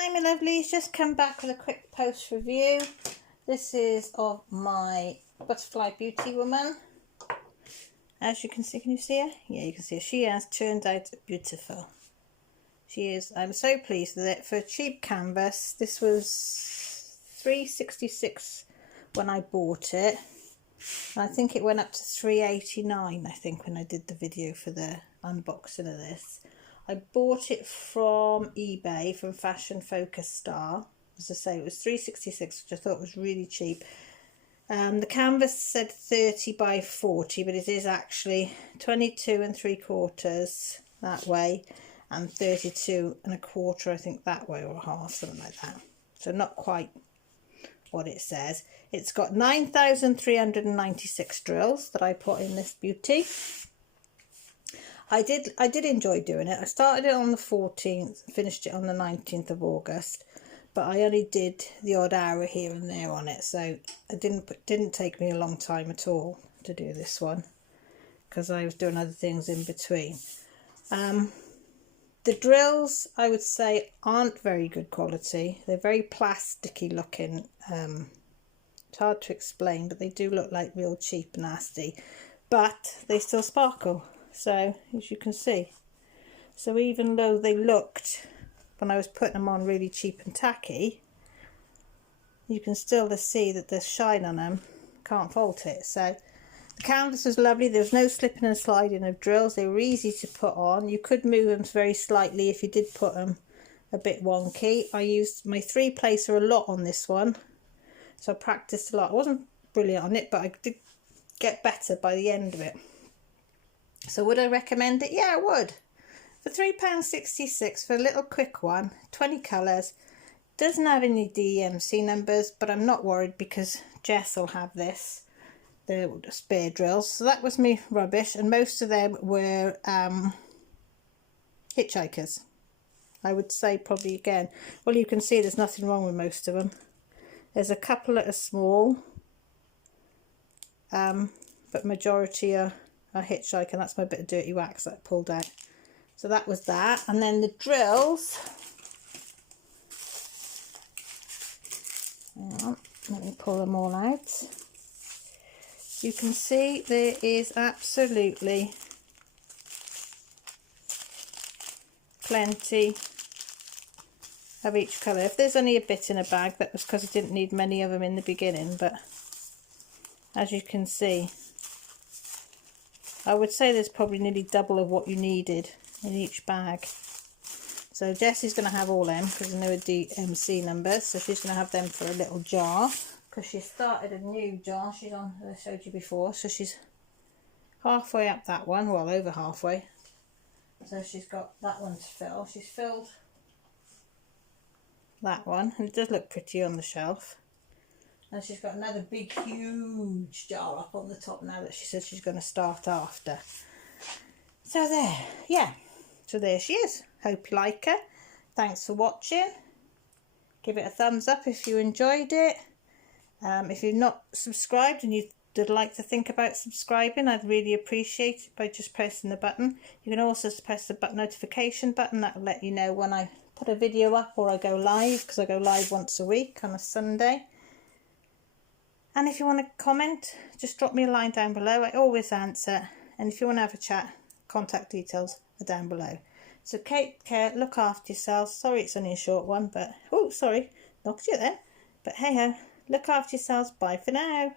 Hi my lovelies, just come back with a quick post review. This is of my Butterfly Beauty woman. As you can see, can you see her? Yeah, you can see her. She has turned out beautiful. She is. I'm so pleased with it. For a cheap canvas, this was $3.66 when I bought it. I think it went up to $3.89, I think, when I did the video for the unboxing of this. I bought it from eBay, from fashionfocusstar. As I say, it was $3.66, which I thought was really cheap. The canvas said 30 by 40, but it is actually 22 3/4 that way and 32 1/4, I think, that way, or a half, something like that. So not quite what it says. It's got 9,396 drills that I put in this beauty. I did enjoy doing it. I started it on the 14th, finished it on the 19th of August, but I only did the odd hour here and there on it, so it didn't take me a long time at all to do this one, because I was doing other things in between. The drills, I would say, aren't very good quality. They're very plasticky looking. It's hard to explain, but they do look like real cheap, nasty, but they still sparkle. So, as you can see, so even though they looked, when I was putting them on, really cheap and tacky, you can still see that there's shine on them. Can't fault it. So the canvas was lovely. There was no slipping and sliding of drills. They were easy to put on. You could move them very slightly if you did put them a bit wonky. I used my 3-placer a lot on this one, so I practiced a lot. I wasn't brilliant on it, but I did get better by the end of it. So would I recommend it? Yeah, I would. For £3.66 for a little quick one, 20 colours. Doesn't have any DMC numbers, but I'm not worried because Jess will have this, the spare drills. So that was me rubbish, and most of them were hitchhikers. I would say probably again. Well, you can see there's nothing wrong with most of them. There's a couple that are small, but majority are hitchhiker. And that's my bit of dirty wax that I pulled out. So that was that. And then the drills, hang on, let me pull them all out. You can see there is absolutely plenty of each colour. If there's only a bit in a bag, that was because I didn't need many of them in the beginning, but as you can see, I would say there's probably nearly double of what you needed in each bag. So Jessie's going to have all them because there's no DMC numbers, so she's going to have them for a little jar, because she started a new jar. She's on, I showed you before, so she's halfway up that one, well, over halfway. So she's got that one to fill. She's filled that one, and it does look pretty on the shelf. And she's got another big, huge jar up on the top now that she says she's going to start after. So there, yeah. So there she is. Hope you like her. Thanks for watching. Give it a thumbs up if you enjoyed it. If you're not subscribed and you'd like to think about subscribing, I'd really appreciate it by just pressing the button. You can also press the notification button. That will let you know when I put a video up or I go live, because I go live once a week on a Sunday. And if you want to comment, just drop me a line down below. I always answer. And if you want to have a chat, contact details are down below. So take care, look after yourselves. Sorry it's only a short one, but, oh, sorry, knocked you then. But hey ho, look after yourselves. Bye for now.